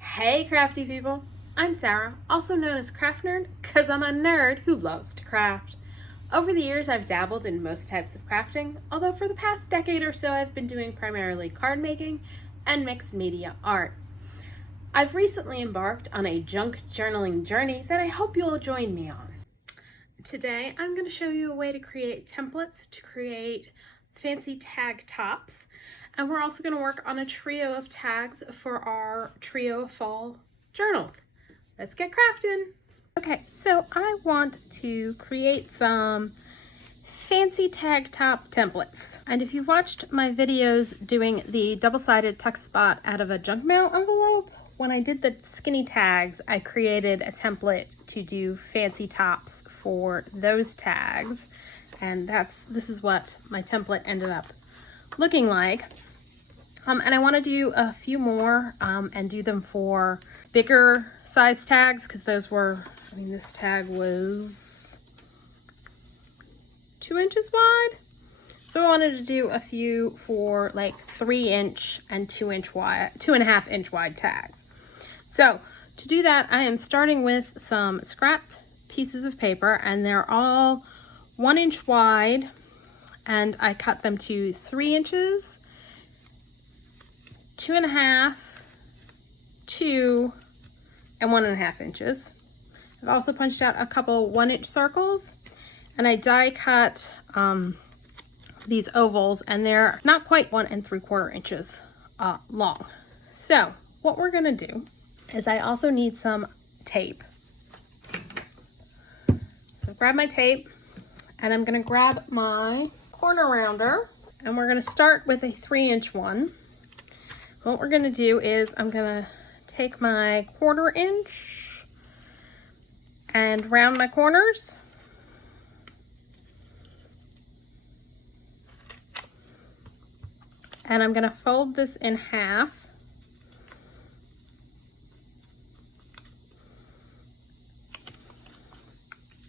Hey crafty people, I'm Sarah, also known as Craft Nerd, because I'm a nerd who loves to craft. Over the years I've dabbled in most types of crafting, although for the past decade or so I've been doing primarily card making and mixed media art. I've recently embarked on a junk journaling journey that I hope you'll join me on. Today I'm going to show you a way to create templates to create fancy tag tops. And we're also going to work on a trio of tags for our trio fall journals. Let's get crafting. Okay, so I want to create some fancy tag top templates. And if you've watched my videos doing the double-sided tuck spot out of a junk mail envelope, when I did the skinny tags, I created a template to do fancy tops for those tags. And this is what my template ended up looking like. And I want to do a few more and do them for bigger size tags, because those were, this tag was 2 inches wide. So I wanted to do a few for like 3-inch and 2-inch wide, 2.5-inch wide tags. So to do that, I am starting with some scrapped pieces of paper, and they're all 1 inch wide, and I cut them to 3 inches, 2.5, 2, and 1.5 inches. I've also punched out a couple 1-inch circles, and I die cut these ovals, and they're not quite 1 3/4 inches long. So what we're gonna do is I also need some tape. So grab my tape, and I'm gonna grab my corner rounder, and we're gonna start with a 3-inch one. What we're gonna do is I'm gonna take my 1/4 inch and round my corners. And I'm gonna fold this in half.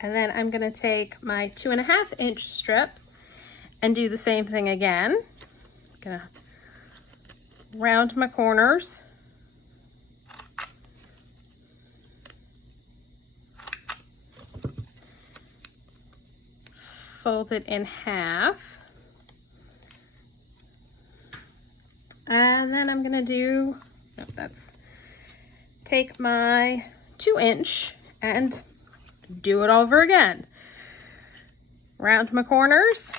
And then I'm gonna take my 2.5 inch strip and do the same thing again. Gonna round my corners. Fold it in half. And then I'm gonna take my 2-inch and do it over again. Round my corners.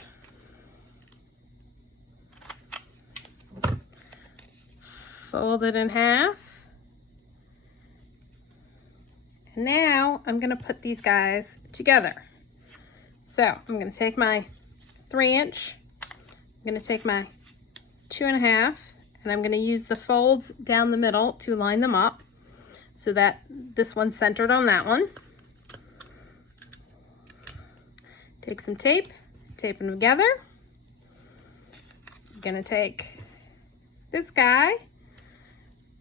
Fold it in half. And now I'm gonna put these guys together. So I'm gonna take my 3-inch, I'm gonna take my 2.5, and I'm gonna use the folds down the middle to line them up so that this one's centered on that one. Take some tape, tape them together. I'm gonna take this guy.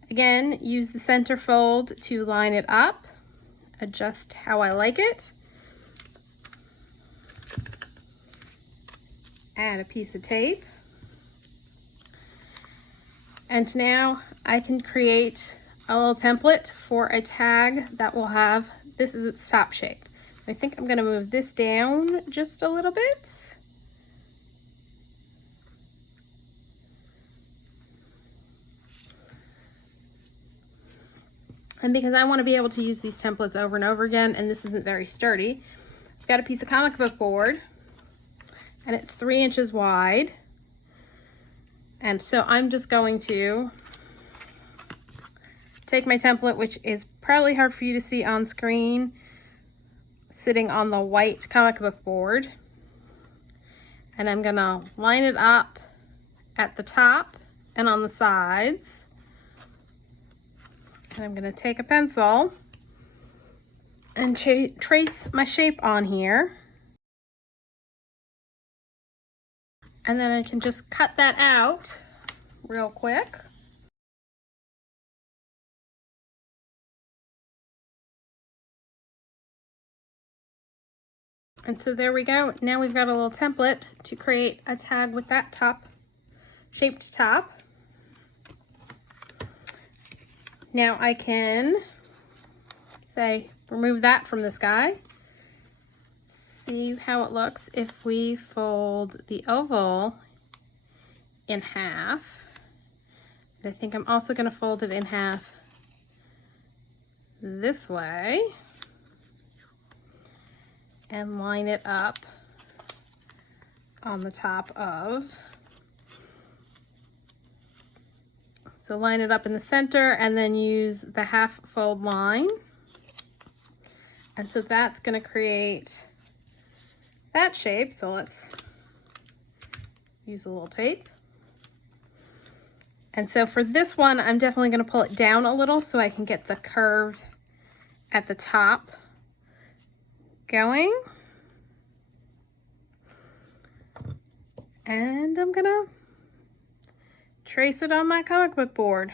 Again, use the center fold to line it up, adjust how I like it. Add a piece of tape. And now I can create a little template for a tag that will have, this is its top shape. I think I'm gonna move this down just a little bit. And because I want to be able to use these templates over and over again, and this isn't very sturdy, I've got a piece of comic book board, and it's 3 inches wide. And so I'm just going to take my template, which is probably hard for you to see on screen, sitting on the white comic book board, and I'm gonna line it up at the top and on the sides. And I'm gonna take a pencil and trace my shape on here. And then I can just cut that out real quick. And so there we go. Now we've got a little template to create a tag with that shaped top. Now I can say, remove that from this guy. See how it looks if we fold the oval in half. I think I'm also going to fold it in half this way and line it up on the top of. So line it up in the center and then use the half fold line. And so that's going to create that shape. So let's use a little tape. And so for this one, I'm definitely going to pull it down a little so I can get the curve at the top going. And I'm going to trace it on my comic book board.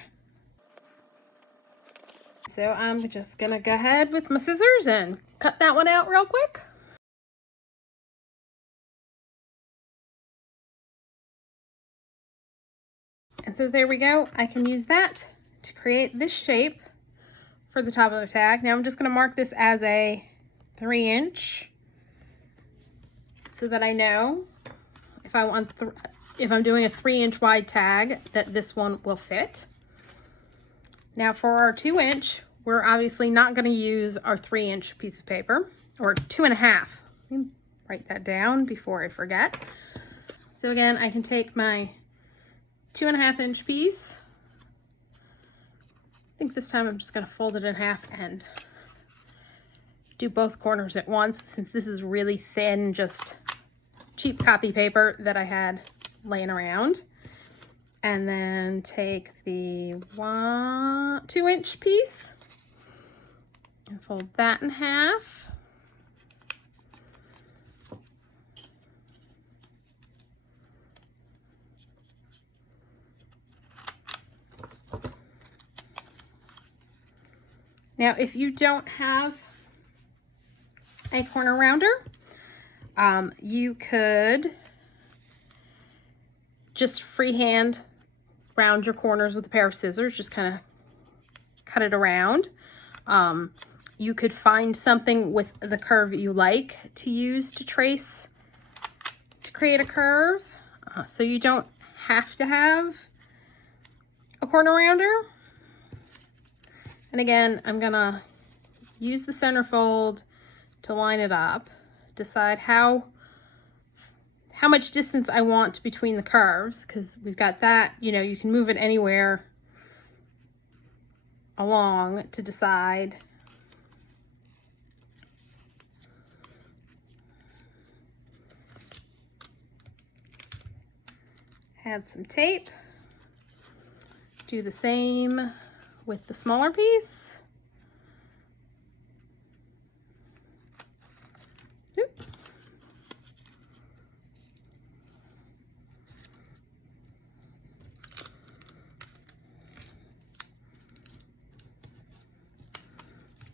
So I'm just going to go ahead with my scissors and cut that one out real quick. And so there we go. I can use that to create this shape for the top of the tag. Now I'm just going to mark this as a 3" so that I know if I want if I'm doing a 3" wide tag that this one will fit. Now for our 2", we're obviously not going to use our 3" piece of paper, or 2.5. Let me write that down before I forget. So again, I can take my 2.5" piece. I think this time I'm just going to fold it in half and do both corners at once, since this is really thin, just cheap copy paper that I had laying around. And then take the 2" piece and fold that in half. Now, if you don't have a corner rounder, you could just freehand round your corners with a pair of scissors, just kind of cut it around. You could find something with the curve you like to use to trace, to create a curve. So you don't have to have a corner rounder. And again, I'm gonna use the centerfold to line it up, decide how much distance I want between the curves, because we've got that, you know, you can move it anywhere along to decide. Add some tape. Do the same with the smaller piece. Oop.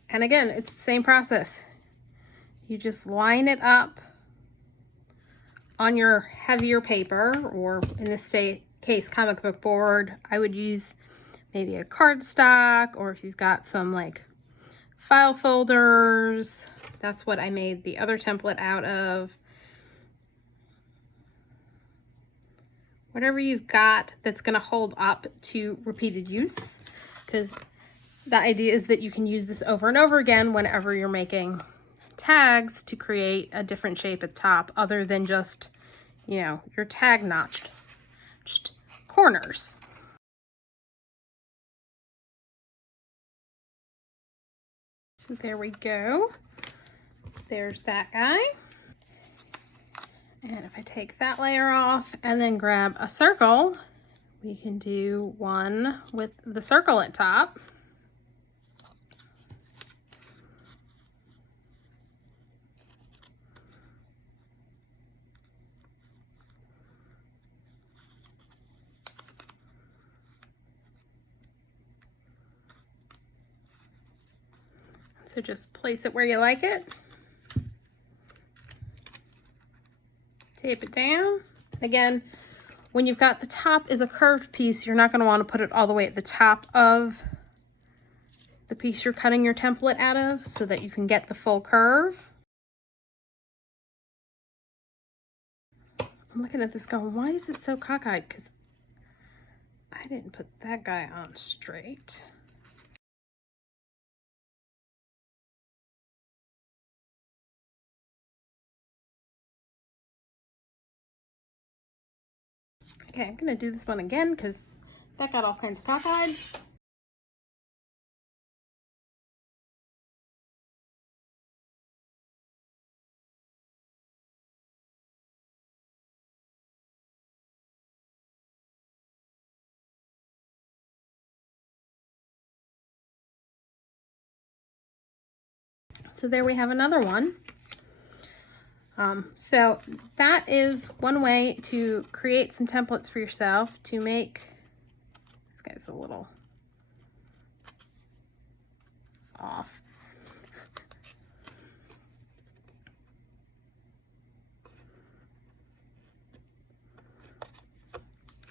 And again, it's the same process. You just line it up on your heavier paper, or in this case, comic book board. I would use maybe a cardstock, or if you've got some like file folders. That's what I made the other template out of. Whatever you've got that's going to hold up to repeated use, because the idea is that you can use this over and over again whenever you're making tags to create a different shape at the top, other than just, you know, your tag notched, just corners. So there we go. There's that guy. And if I take that layer off and then grab a circle, we can do one with the circle at top. So just place it where you like it. Tape it down. Again, when you've got the top is a curved piece, you're not going to want to put it all the way at the top of the piece you're cutting your template out of so that you can get the full curve. I'm looking at this going, why is it so cockeyed? Because I didn't put that guy on straight. Okay, I'm gonna do this one again because that got all kinds of cockeyed. So there we have another one. So that is one way to create some templates for yourself to make, this guy's a little off.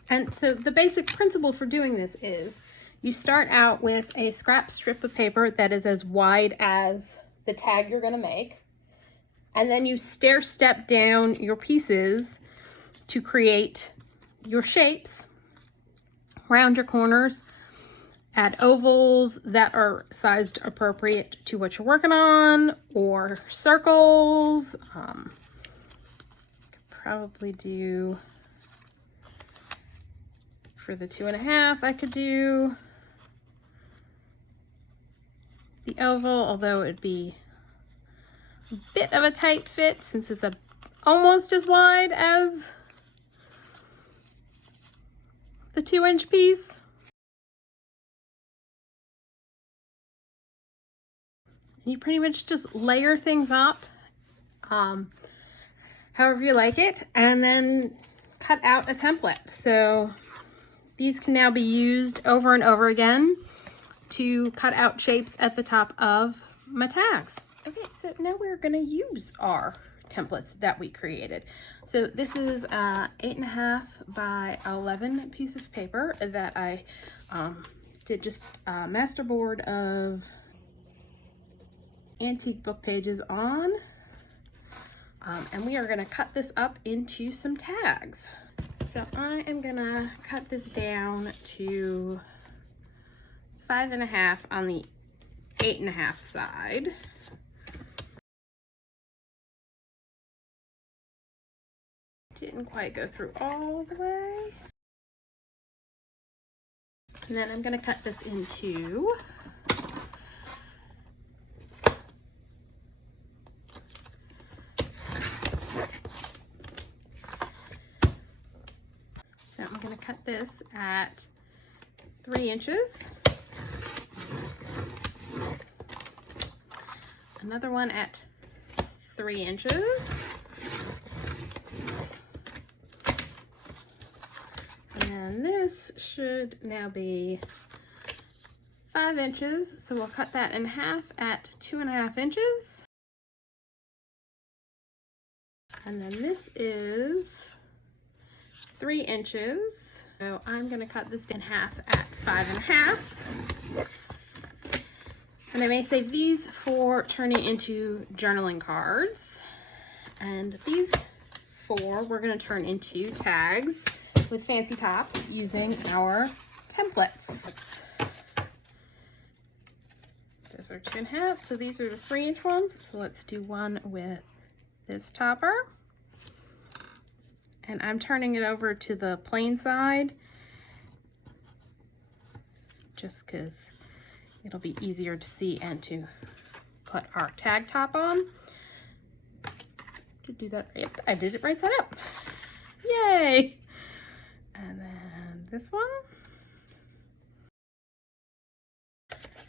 And so the basic principle for doing this is you start out with a scrap strip of paper that is as wide as the tag you're going to make. And then you stair step down your pieces to create your shapes, round your corners, add ovals that are sized appropriate to what you're working on, or circles. Could probably do, for the 2.5, I could do the oval, although it'd be a bit of a tight fit since it's almost as wide as the 2-inch piece. You pretty much just layer things up however you like it, and then cut out a template. So these can now be used over and over again to cut out shapes at the top of my tags. Okay, so now we're gonna use our templates that we created. So this is a 8.5 by 11 piece of paper that I did just a masterboard of antique book pages on. And we are gonna cut this up into some tags. So I am gonna cut this down to 5.5 on the 8.5 side. Didn't quite go through all the way. And then I'm gonna cut this into I'm going to cut this at 3 inches. Another one at 3 inches. And this should now be 5 inches. So we'll cut that in half at 2.5 inches. And then this is 3 inches. So I'm going to cut this in half at 5.5. And I may save these for turning into journaling cards. And these 4 we're going to turn into tags with fancy tops using our templates. Those are 2.5, so these are the 3-inch ones. So let's do one with this topper. And I'm turning it over to the plain side just because it'll be easier to see and to put our tag top on. To do that, yep, I did it right side up. Yay! And then this one.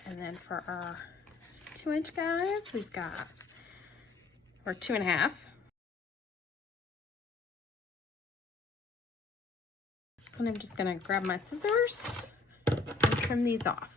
And then for our 2-inch guys, we've got, or 2.5. And I'm just gonna grab my scissors and trim these off.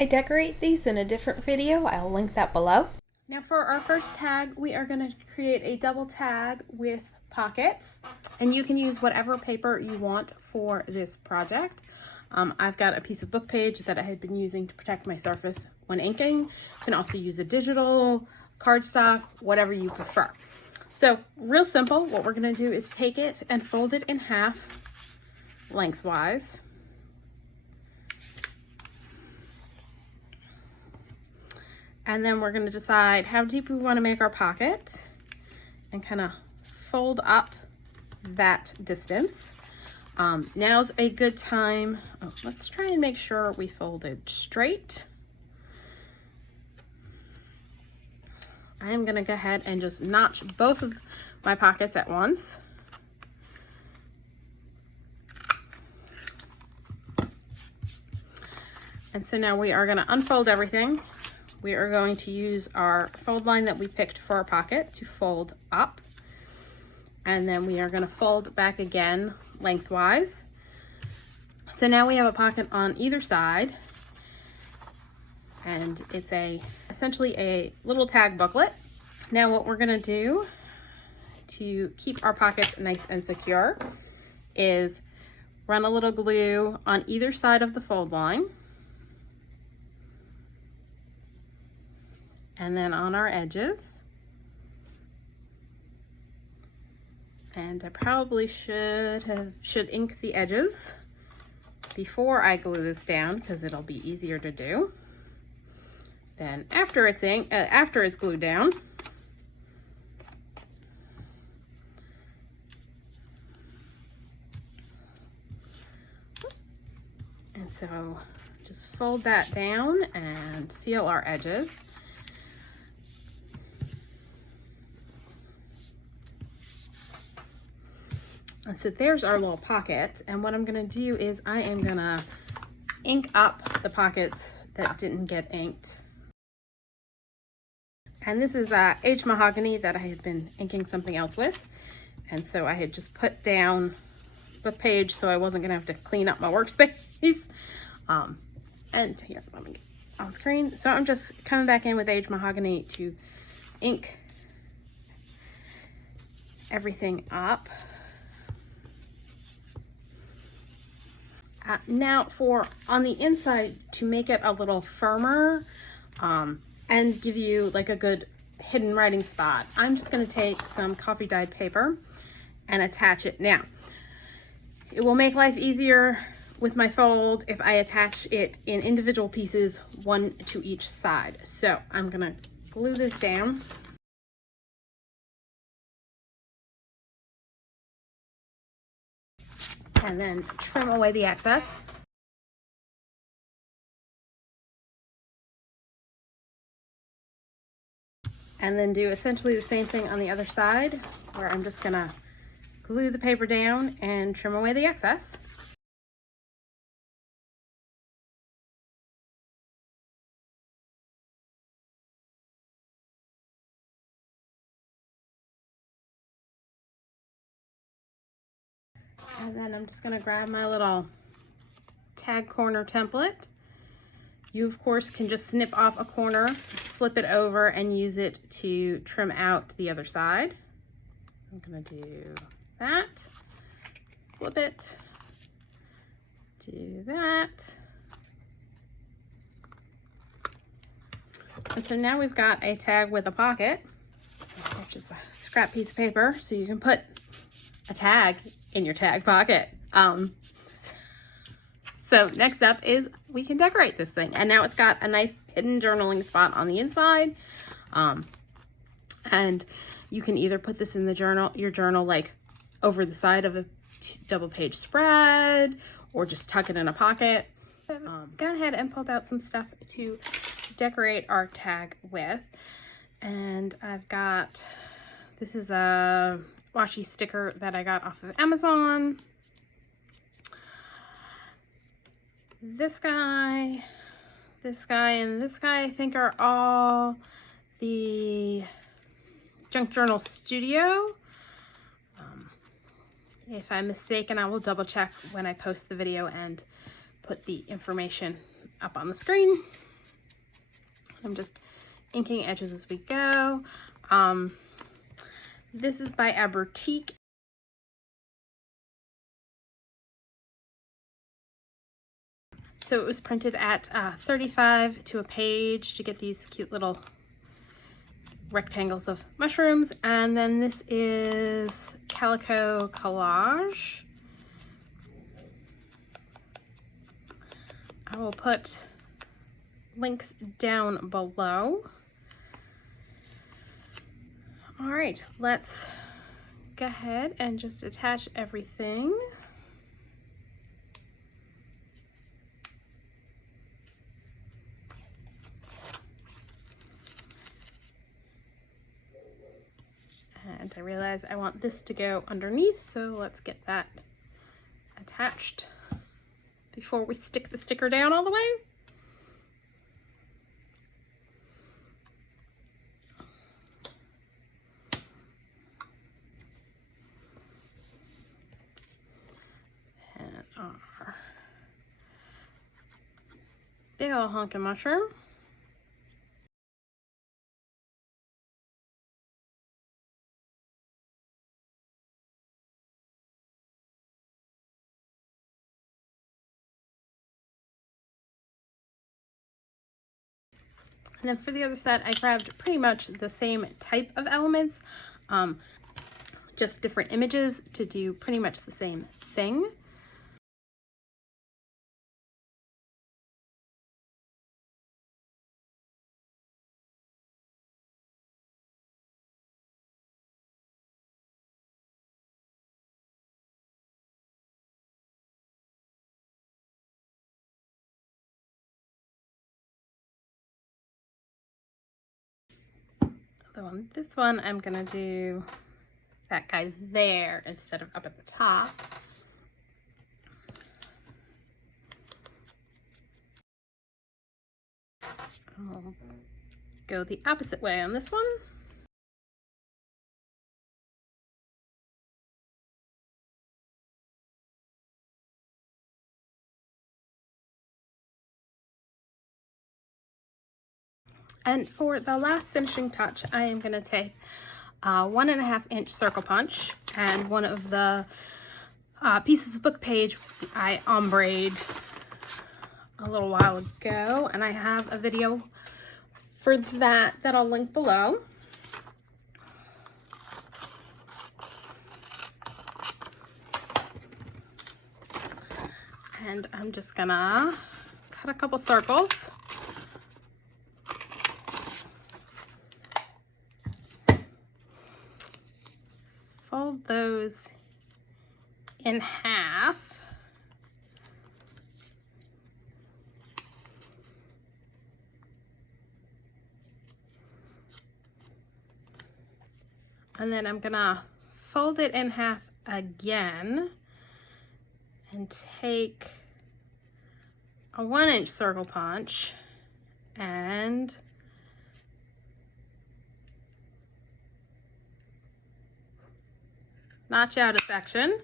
I decorate these in a different video. I'll link that below. Now for our first tag, we are going to create a double tag with pockets, and you can use whatever paper you want for this project. I've got a piece of book page that I had been using to protect my surface when inking. You can also use a digital, cardstock, whatever you prefer. So real simple, what we're going to do is take it and fold it in half lengthwise. And then we're going to decide how deep we want to make our pocket and kind of fold up that distance. Now's a good time. Oh, let's try and make sure we folded straight. I am going to go ahead and just notch both of my pockets at once. And so now we are going to unfold everything. We are going to use our fold line that we picked for our pocket to fold up. And then we are going to fold back again lengthwise. So now we have a pocket on either side. And it's essentially a little tag booklet. Now what we're going to do to keep our pockets nice and secure is run a little glue on either side of the fold line. And then on our edges. And I probably should ink the edges before I glue this down, because it'll be easier to do than after it's glued down. And so just fold that down and seal our edges. And so there's our little pocket, and what I'm going to do is I am going to ink up the pockets that didn't get inked. And this is aged Mahogany that I had been inking something else with, and so I had just put down the page so I wasn't going to have to clean up my workspace. And here, let me get on screen. So I'm just coming back in with aged Mahogany to ink everything up. Now on the inside, to make it a little firmer and give you like a good hidden writing spot, I'm just going to take some coffee dyed paper and attach it. Now, it will make life easier with my fold if I attach it in individual pieces, one to each side. So I'm going to glue this down. And then trim away the excess. And then do essentially the same thing on the other side, where I'm just gonna glue the paper down and trim away the excess. And then I'm just gonna grab my little tag corner template. You of course can just snip off a corner, flip it over, and use it to trim out the other side. I'm gonna do that, flip it, do that. And so now we've got a tag with a pocket, which is a scrap piece of paper, so you can put a tag in your tag pocket. So next up is we can decorate this thing. And now it's got a nice hidden journaling spot on the inside. And you can either put this in the your journal like over the side of a double page spread, or just tuck it in a pocket. Gone ahead and pulled out some stuff to decorate our tag with. And I've got, this is a washi sticker that I got off of Amazon. This guy, and this guy I think are all the CitrusJournalStudio. If I'm mistaken, I will double check when I post the video and put the information up on the screen. I'm just inking edges as we go. This is by Abroutique. So it was printed at 35 to a page to get these cute little rectangles of mushrooms. And then this is calicocollage. I will put links down below. All right, let's go ahead and just attach everything. And I realize I want this to go underneath, so let's get that attached before we stick the sticker down all the way. And our big old hunk of mushroom. And then for the other side, I grabbed pretty much the same type of elements, just different images to do pretty much the same thing. So on this one, I'm gonna do that guy there instead of up at the top. I'll go the opposite way on this one. And for the last finishing touch, I am going to take a 1.5 inch circle punch and one of the pieces of book page I ombre'd a little while ago, and I have a video for that I'll link below. And I'm just gonna cut a couple circles. Fold those in half. And then I'm gonna fold it in half again and take a 1 inch circle punch and notch out a section.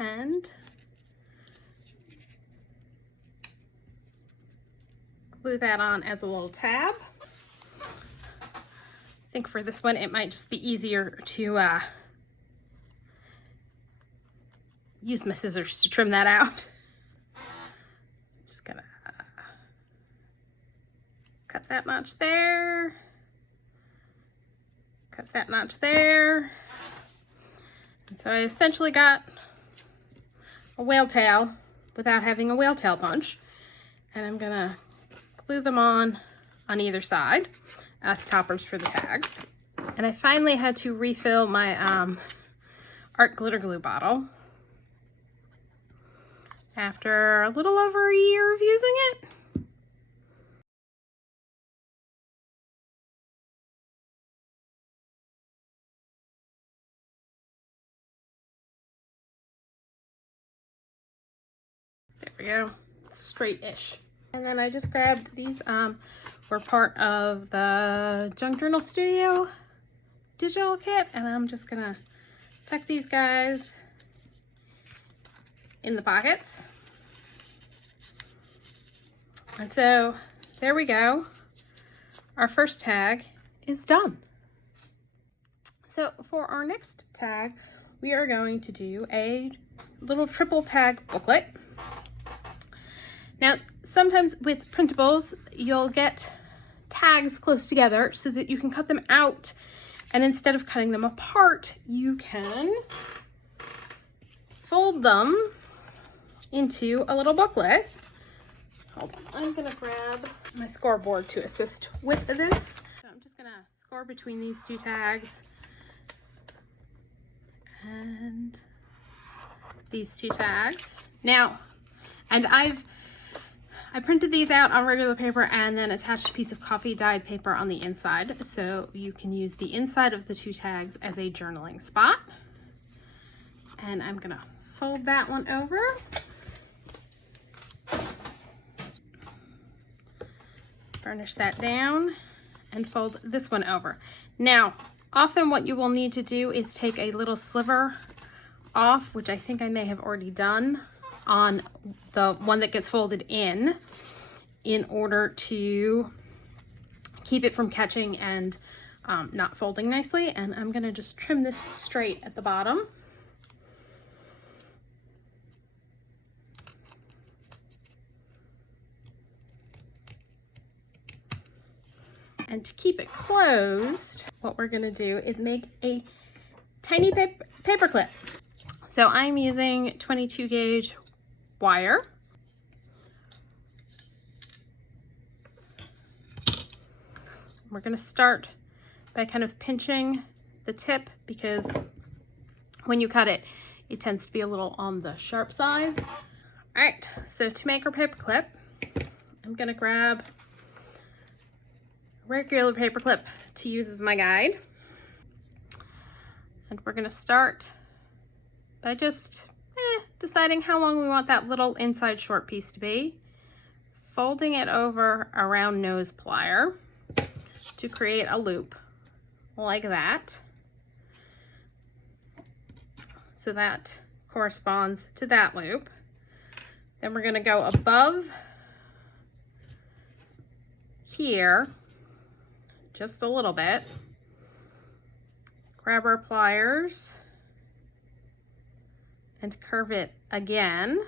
And glue that on as a little tab. I think for this one it might just be easier to use my scissors to trim that out. Just gonna cut that notch there, cut that notch there. And so I essentially got a whale tail without having a whale tail punch, and I'm gonna glue them on either side as toppers for the tags. And I finally had to refill my art glitter glue bottle after a little over a year of using it. There we go. straight-ish. And then I just grabbed these, were part of the CitrusJournalStudio digital kit, and I'm just gonna tuck these guys in the pockets. And so there we go. Our first tag is done. So for our next tag, we are going to do a little triple tag booklet. Now, sometimes with printables, you'll get tags close together so that you can cut them out, and instead of cutting them apart, you can fold them into a little booklet. Hold on, I'm gonna grab my scoreboard to assist with this. So I'm just gonna score between these two tags and these two tags. Now, and I printed these out on regular paper and then attached a piece of coffee dyed paper on the inside, so you can use the inside of the two tags as a journaling spot. And I'm gonna fold that one over. Burnish that down and fold this one over. Now, often what you will need to do is take a little sliver off, which I think I may have already done on the one that gets folded in order to keep it from catching and not folding nicely. And I'm gonna just trim this straight at the bottom. And to keep it closed, what we're gonna do is make a tiny paper clip. So I'm using 22 gauge wire. We're gonna start by kind of pinching the tip, because when you cut it, it tends to be a little on the sharp side. All right, so to make our paper clip, I'm gonna grab regular paper clip to use as my guide. And we're gonna start by just deciding how long we want that little inside short piece to be, folding it over around nose plier to create a loop like that. So that corresponds to that loop. Then we're gonna go above here just a little bit, grab our pliers and curve it again.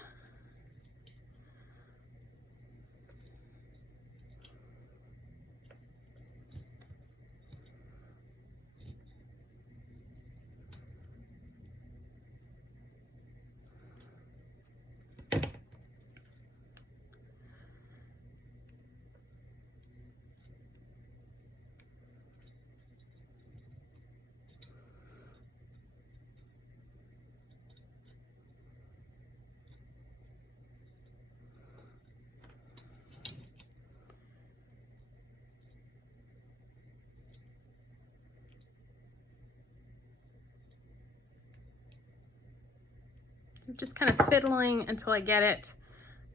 I'm just kind of fiddling until I get it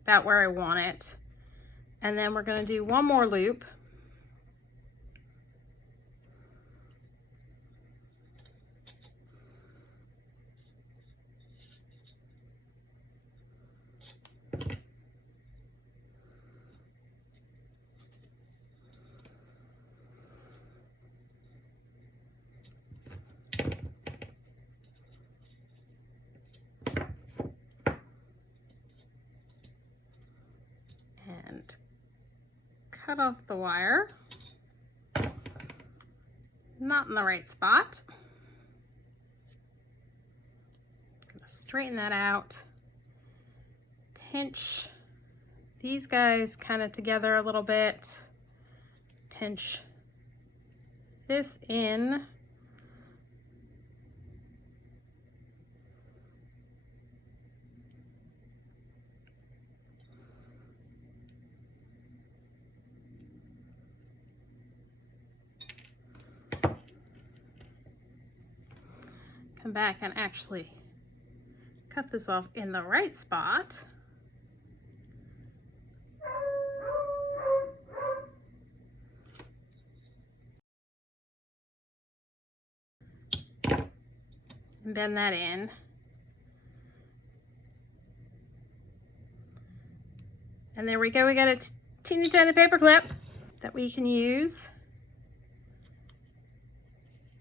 about where I want it. And then we're going to do one more loop. And cut off the wire. Not in the right spot. Gonna straighten that out. Pinch these guys kind of together a little bit. Pinch this in. Come back and actually cut this off in the right spot. and bend that in. And there we go, we got a teeny tiny paper clip that we can use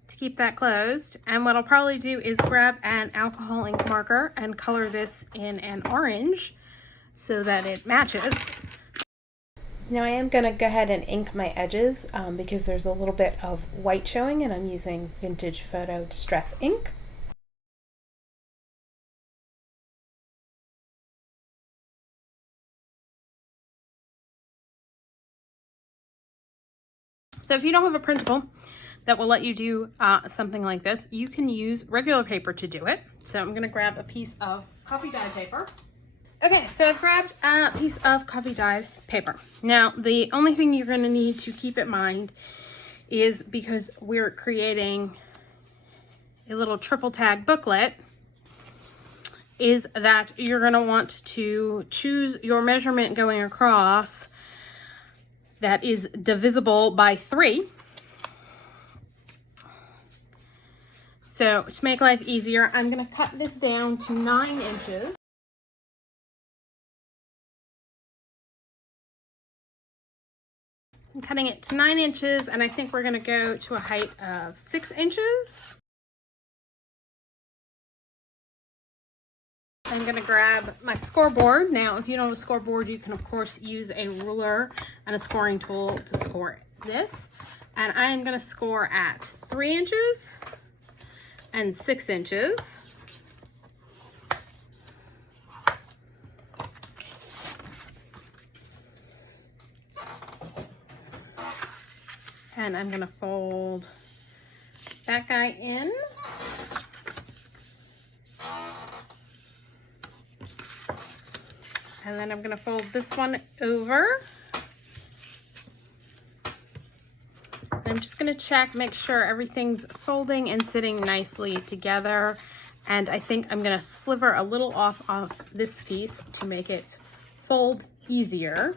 to keep that closed. And what I'll probably do is grab an alcohol ink marker and color this in an orange so that it matches. Now I am gonna go ahead and ink my edges because there's a little bit of white showing, and I'm using Vintage Photo Distress ink. So if you don't have a printable that will let you do something like this, you can use regular paper to do it. So I'm gonna grab a piece of coffee dyed paper. Okay, so I've grabbed a piece of coffee dyed paper. Now, the only thing you're gonna need to keep in mind is, because we're creating a little triple tag booklet, is that you're gonna want to choose your measurement going across that is divisible by 3. So to make life easier, I'm gonna cut this down to 9 inches. I'm cutting it to 9 inches, and I think we're gonna go to a height of 6 inches. I'm gonna grab my scoreboard. Now, if you don't have a scoreboard, you can of course use a ruler and a scoring tool to score this. And I am gonna score at 3 inches and 6 inches. And I'm gonna fold that guy in. And then I'm gonna fold this one over. And I'm just gonna check, make sure everything's folding and sitting nicely together. And I think I'm gonna sliver a little off of this piece to make it fold easier.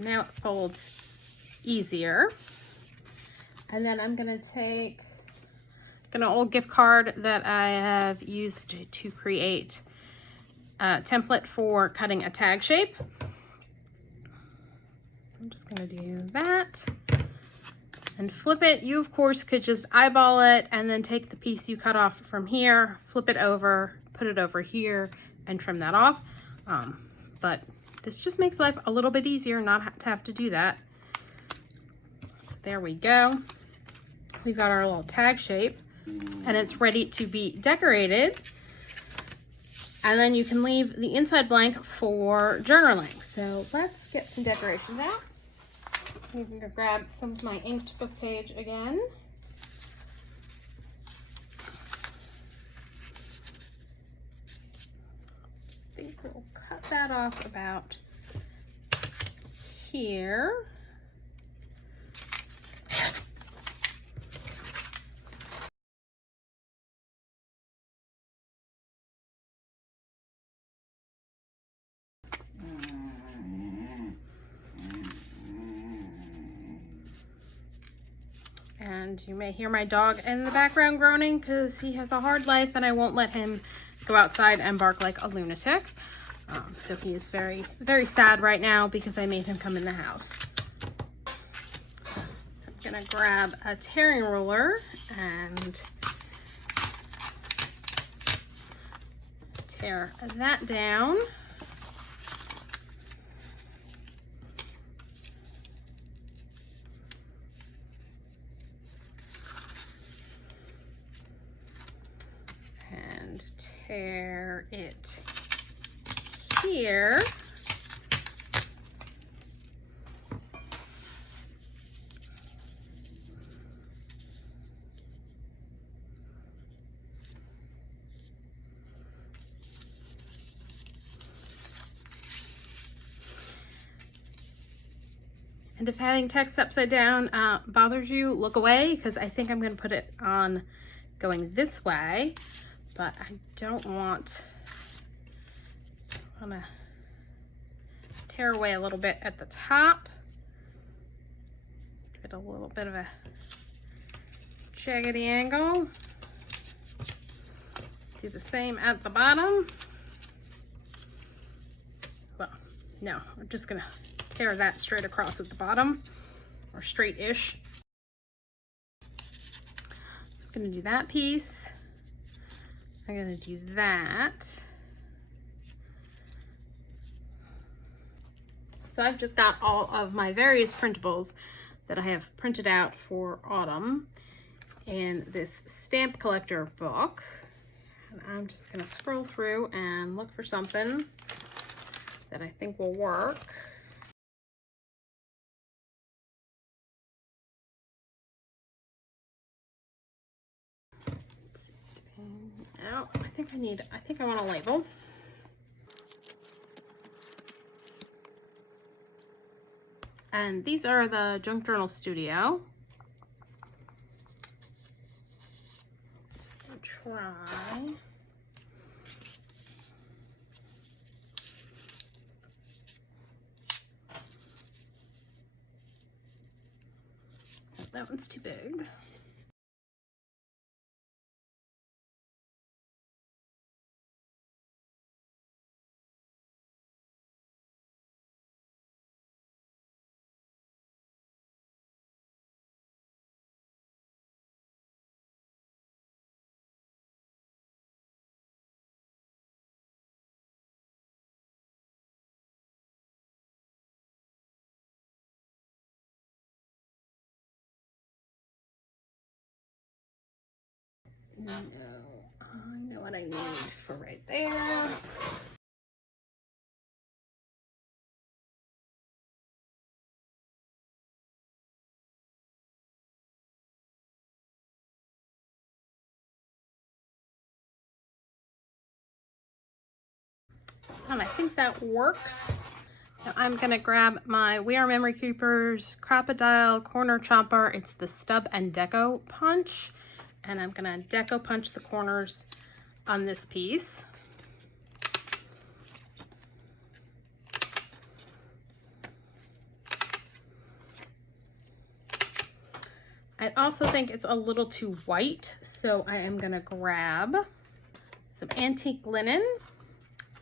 Now it folds easier. And then I'm gonna take an old gift card that I have used to create a template for cutting a tag shape. So I'm just gonna do that and flip it. You of course could just eyeball it and then take the piece you cut off from here, flip it over, put it over here, and trim that off. But this just makes life a little bit easier not to have to do that. So there we go. We've got our little tag shape and it's ready to be decorated. And then you can leave the inside blank for journaling. So let's get some decorations out. I'm going to grab some of my inked book page again. I think we'll cut that off about here. And you may hear my dog in the background groaning because he has a hard life and I won't let him go outside and bark like a lunatic. So he is very, very sad right now because I made him come in the house. So I'm gonna grab a tearing ruler and tear that down. And tear it here. And if having text upside down bothers you, look away because I think I'm going to put it on going this way, but I don't want I'm gonna tear away a little bit at the top. Get a little bit of a jaggedy angle. Do the same at the bottom. Well, no, I'm just gonna tear that straight across at the bottom, or straight-ish. I'm gonna do that piece. I'm gonna do that. So I've just got all of my various printables that I have printed out for autumn in this stamp collector book. And I'm just gonna scroll through and look for something that I think will work. Oh, I think I want a label. And these are the DigitalFables. So try. That one's too big. No, I know what I need for right there. And I think that works. Now I'm gonna grab my We Are Memory Keepers Crocodile Corner Chomper. It's the Stub and Deco Punch. And I'm gonna deco punch the corners on this piece. I also think it's a little too white, so I am gonna grab some antique linen,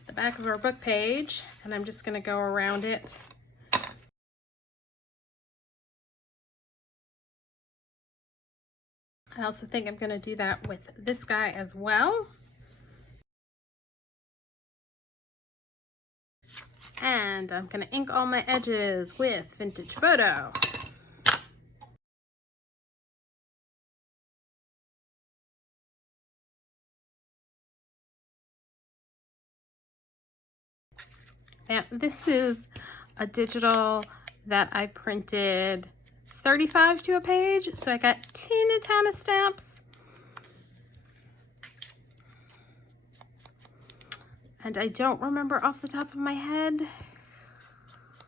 the back of our book page, and I'm just gonna go around it. I also think I'm gonna do that with this guy as well. And I'm gonna ink all my edges with Vintage Photo. Now, this is a digital that I printed 35 to a page, so I got teeny tiny stamps. And I don't remember off the top of my head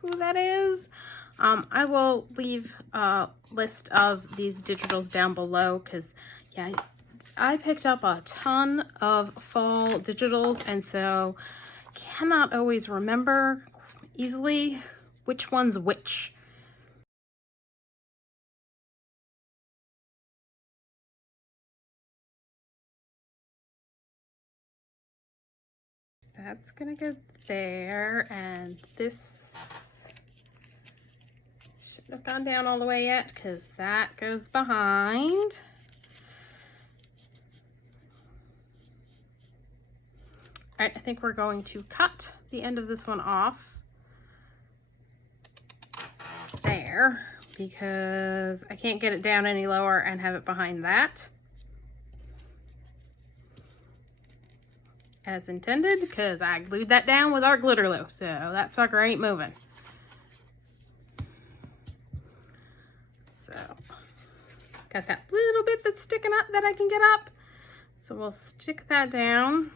who that is. I will leave a list of these digitals down below because, yeah, I picked up a ton of fall digitals, and so cannot always remember easily which one's which. That's gonna go there, and this shouldn't have gone down all the way yet because that goes behind. All right, I think we're going to cut the end of this one off there because I can't get it down any lower and have it behind that as intended because I glued that down with our glitter glue, so that sucker ain't moving. So got that little bit that's sticking up that I can get up, so we'll stick that down.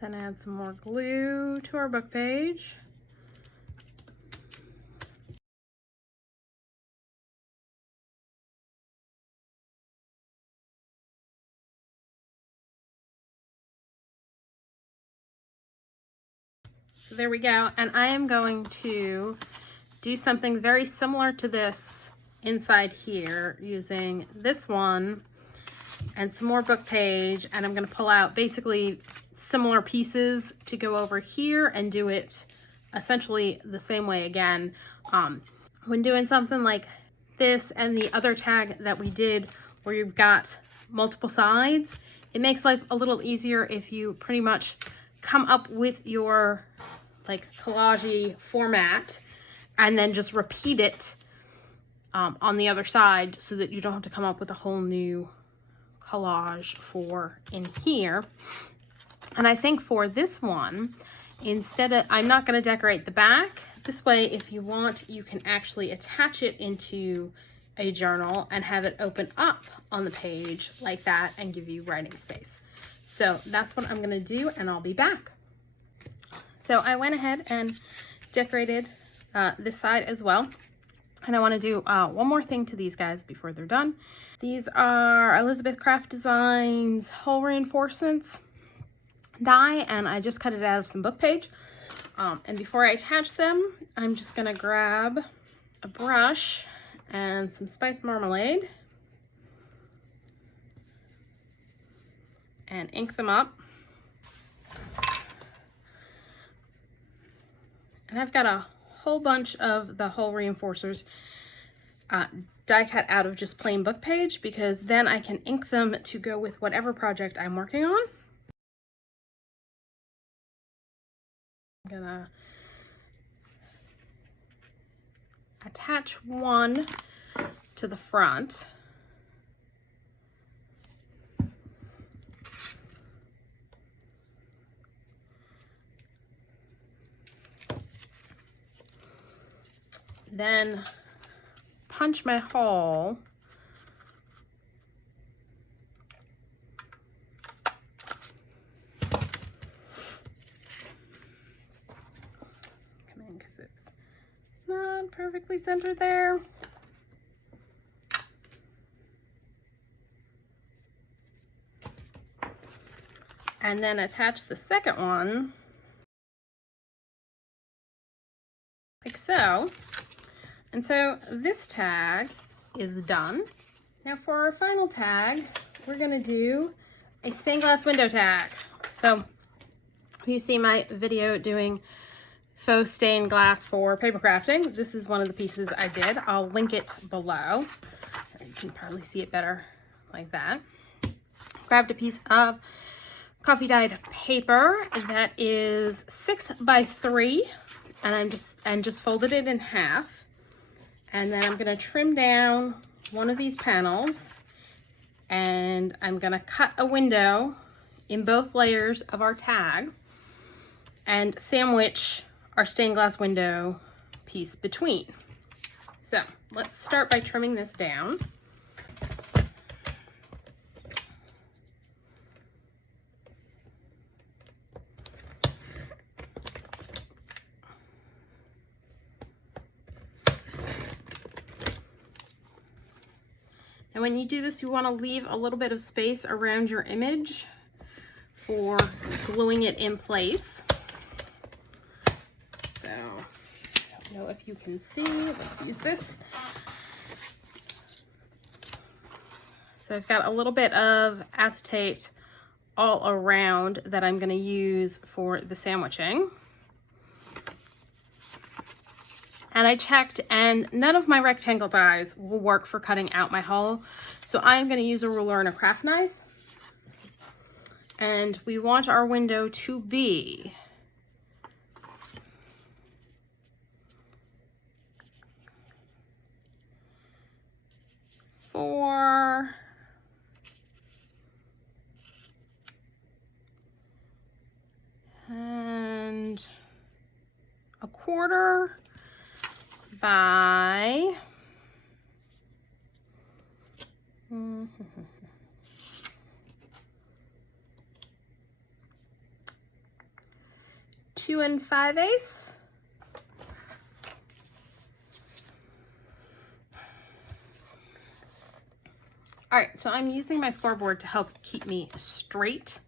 Then add some more glue to our book page. So there we go. And I am going to do something very similar to this inside here using this one and some more book page. And I'm going to pull out basically similar pieces to go over here and do it essentially the same way again. When doing something like this and the other tag that we did where you've got multiple sides, it makes life a little easier if you pretty much come up with your like collage format and then just repeat it on the other side so that you don't have to come up with a whole new collage for in here. And I think for this one, instead of, I'm not going to decorate the back. This way, if you want, you can actually attach it into a journal and have it open up on the page like that and give you writing space. So that's what I'm going to do, and I'll be back. So I went ahead and decorated this side as well. And I want to do one more thing to these guys before they're done. These are Elizabeth Craft Designs Hole Reinforcements die, and I just cut it out of some book page. And before I attach them, I'm just going to grab a brush and some spiced marmalade and ink them up. And I've got a whole bunch of the hole reinforcers die cut out of just plain book page, because then I can ink them to go with whatever project I'm working on. I'm gonna attach one to the front. Then punch my hole come in because it's not perfectly centered there. And then attach the second one like so. And so this tag is done. Now for our final tag, we're gonna do a stained glass window tag. So if you see my video doing faux stained glass for paper crafting, this is one of the pieces I did. I'll link it below. You can probably see it better like that. Grabbed a piece of coffee dyed paper that is 6 by 3, and just folded it in half. And then I'm gonna trim down one of these panels, and I'm gonna cut a window in both layers of our tag and sandwich our stained glass window piece between. So let's start by trimming this down. And when you do this, you want to leave a little bit of space around your image for gluing it in place. So, I don't know if you can see. Let's use this. So I've got a little bit of acetate all around that I'm going to use for the sandwiching. And I checked, and none of my rectangle dies will work for cutting out my hole. So I'm going to use a ruler and a craft knife. And we want our window to be four and a quarter by 2 5/8. All right, so I'm using my scoreboard to help keep me straight.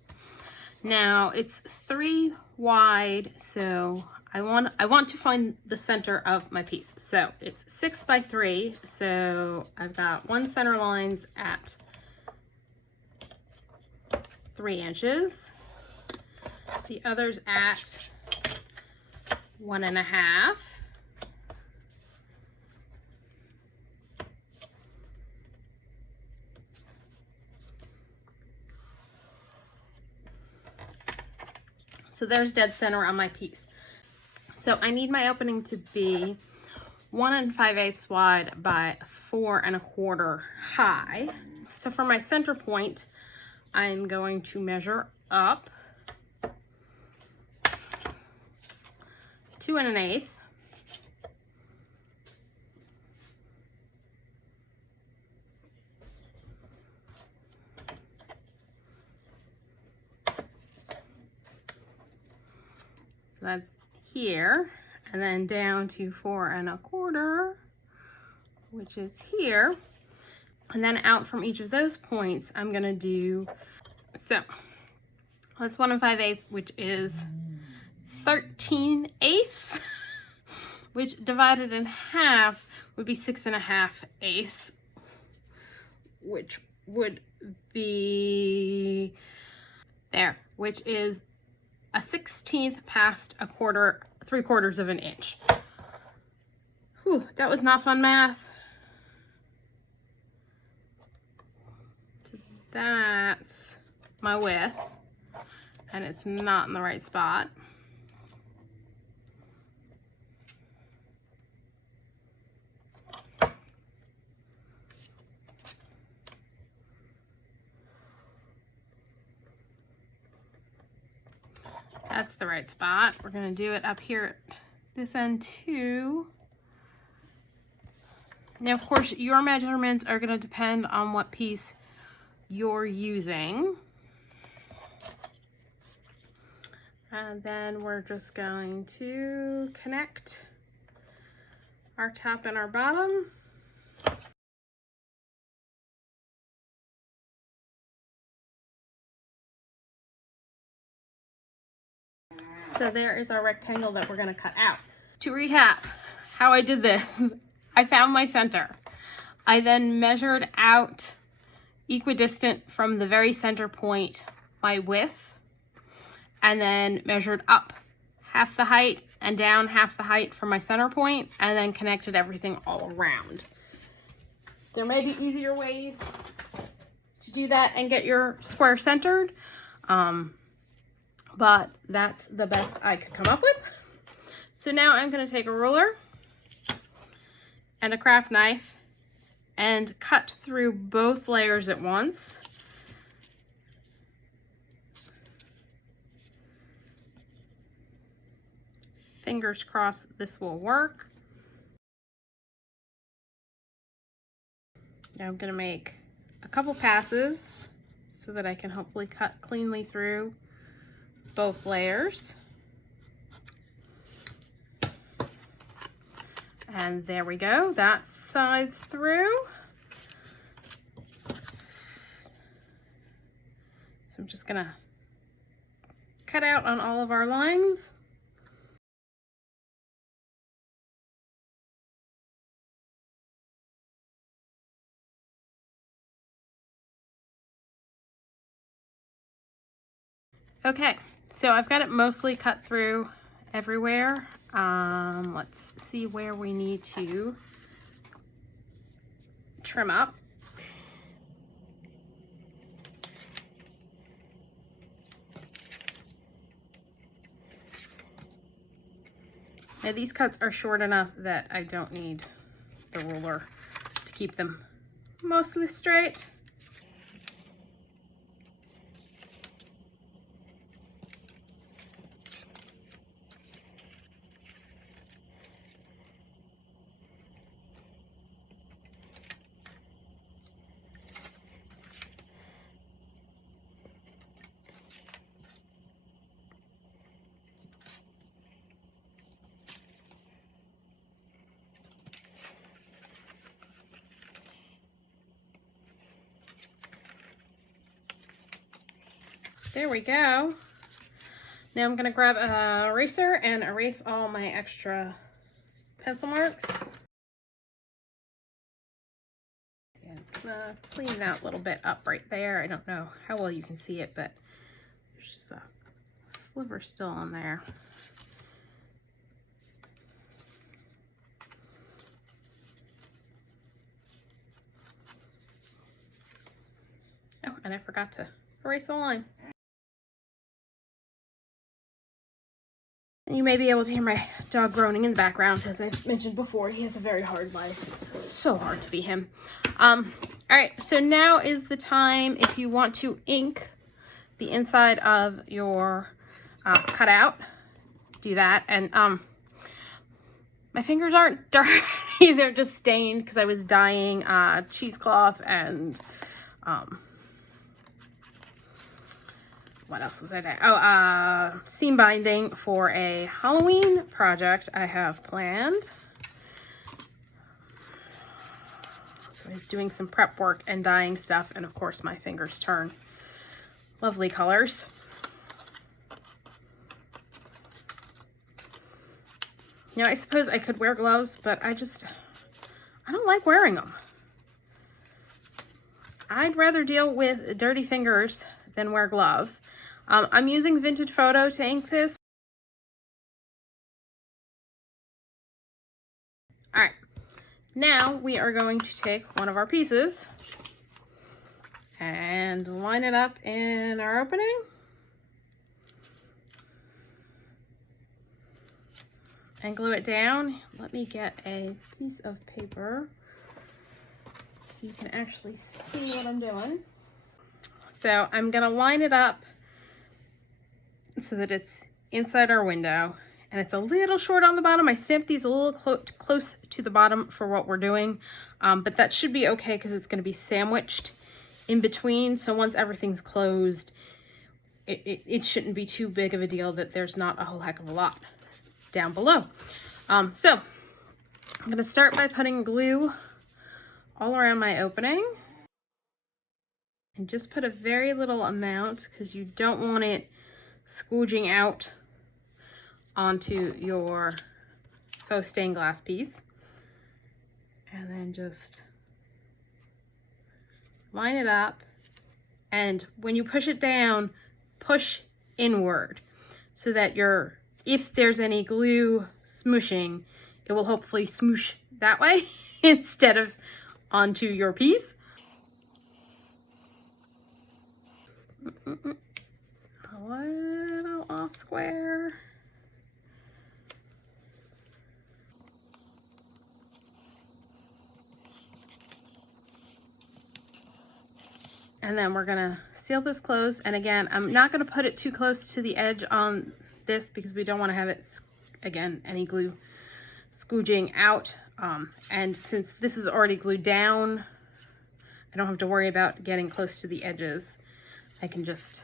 Now it's 3 wide, so I want to find the center of my piece. So it's 6 by 3, so I've got one center lines at 3 inches, the others at 1.5. So there's dead center on my piece. So I need my opening to be 1 5/8 wide by 4 1/4 high. So for my center point, I'm going to measure up 2 1/8. So that's here, and then down to 4 1/4, which is here. And then out from each of those points, I'm gonna do, so that's 1 5/8, which is 13/8, which divided in half would be 6 1/2, which would be there, which is a 1/16 past 3/4 of an inch. Whew, that was not fun math. So that's my width, and it's not in the right spot. That's the right spot. We're going to do it up here at this end too. Now, of course, your measurements are going to depend on what piece you're using. And then we're just going to connect our top and our bottom. So there is our rectangle that we're going to cut out. To recap how I did this, I found my center. I then measured out equidistant from the very center point my width, and then measured up half the height and down half the height from my center point, and then connected everything all around. There may be easier ways to do that and get your square centered. But that's the best I could come up with. So now I'm going to take a ruler and a craft knife and cut through both layers at once. Fingers crossed this will work. Now I'm going to make a couple passes so that I can hopefully cut cleanly through both layers. And there we go, that side's through. So I'm just gonna cut out on all of our lines. Okay, so I've got it mostly cut through everywhere. Let's see where we need to trim up. Now these cuts are short enough that I don't need the ruler to keep them mostly straight. There we go. Now I'm gonna grab an eraser and erase all my extra pencil marks. And I'm gonna clean that little bit up right there. I don't know how well you can see it, but there's just a sliver still on there. Oh, and I forgot to erase the line. You may be able to hear my dog groaning in the background. As I've mentioned before, he has a very hard life. It's so hard to be him. All right, so now is the time if you want to ink the inside of your cutout, do that. And my fingers aren't dirty, they're just stained because I was dyeing cheesecloth and what else was I doing? Oh, seam binding for a Halloween project I have planned. So I was doing some prep work and dyeing stuff, and of course my fingers turn lovely colors. Now I suppose I could wear gloves, but I don't like wearing them. I'd rather deal with dirty fingers than wear gloves. I'm using Vintage Photo to ink this. All right, now we are going to take one of our pieces and line it up in our opening. And glue it down. Let me get a piece of paper so you can actually see what I'm doing. So I'm gonna line it up so that it's inside our window, and it's a little short on the bottom. I stamped these a little close to the bottom for what we're doing, but that should be okay because it's gonna be sandwiched in between. So once everything's closed, it shouldn't be too big of a deal that there's not a whole heck of a lot down below. So I'm gonna start by putting glue all around my opening. And just put a very little amount because you don't want it scooging out onto your faux stained glass piece. And then just line it up. And when you push it down, push inward so that if there's any glue smooshing, it will hopefully smoosh that way instead of onto your piece. A little off square. And then we're gonna seal this closed. And again, I'm not gonna put it too close to the edge on this because we don't wanna have it, again, any glue scooging out. And since this is already glued down, I don't have to worry about getting close to the edges. I can just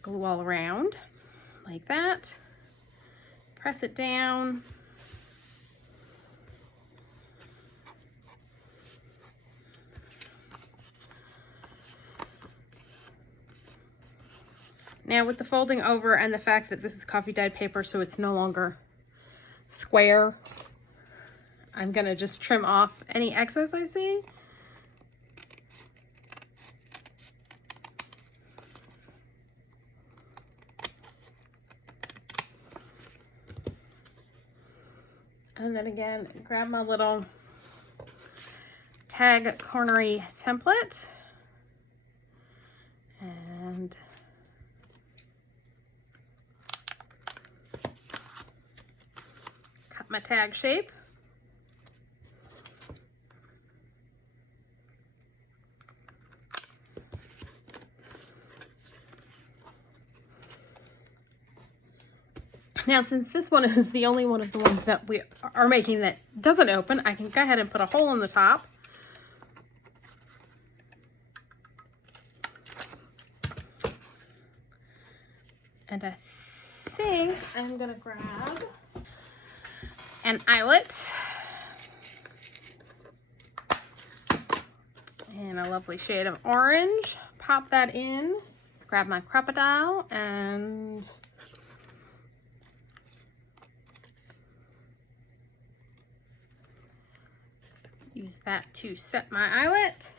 glue all around like that, press it down. Now with the folding over and the fact that this is coffee dyed paper, so it's no longer square, I'm gonna just trim off any excess I see. And then again, grab my little tag cornery template and cut my tag shape. Now, since this one is the only one of the ones that we are making that doesn't open, I can go ahead and put a hole in the top. And I think I'm gonna grab an eyelet in a lovely shade of orange, pop that in grab my crocodile and use that to set my eyelet.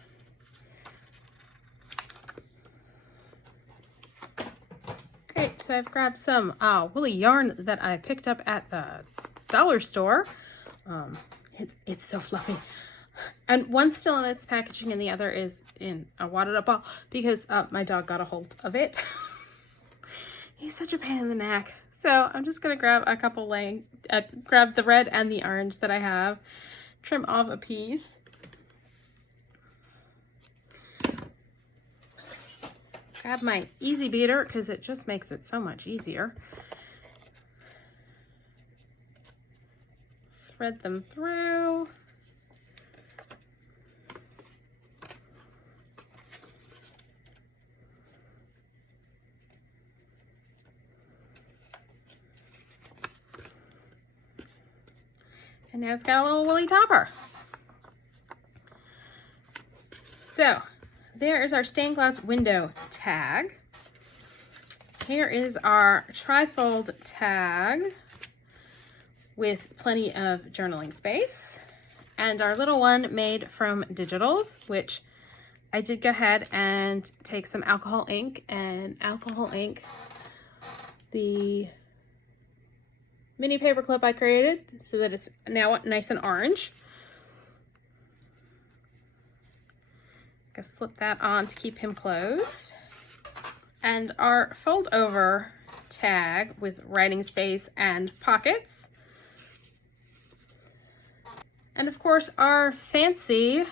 Great, so I've grabbed some woolly yarn that I picked up at the dollar store. It's so fluffy. And one's still in its packaging and the other is in a wadded up ball because my dog got a hold of it. He's such a pain in the neck. So I'm just gonna grab a couple lengths, grab the red and the orange that I have, trim off a piece. Grab my easy beater because it just makes it so much easier. Thread them through. And now it's got a little woolly topper. So there is our stained glass window tag. Here is our trifold tag with plenty of journaling space. And our little one made from Ditigals, which I did go ahead and take some alcohol ink the mini paper clip I created so that it's now nice and orange. Just slip that on to keep him closed. And our fold over tag with writing space and pockets. And of course our fancy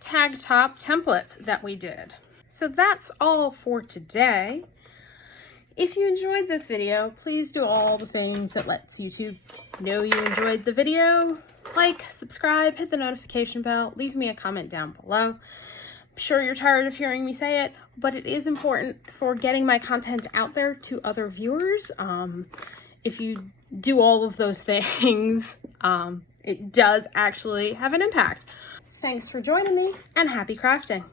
tag top templates that we did. So that's all for today. If you enjoyed this video, please do all the things that lets YouTube know you enjoyed the video. Like, subscribe, hit the notification bell, leave me a comment down below. I'm sure you're tired of hearing me say it, but it is important for getting my content out there to other viewers. If you do all of those things, it does actually have an impact. Thanks for joining me, and happy crafting!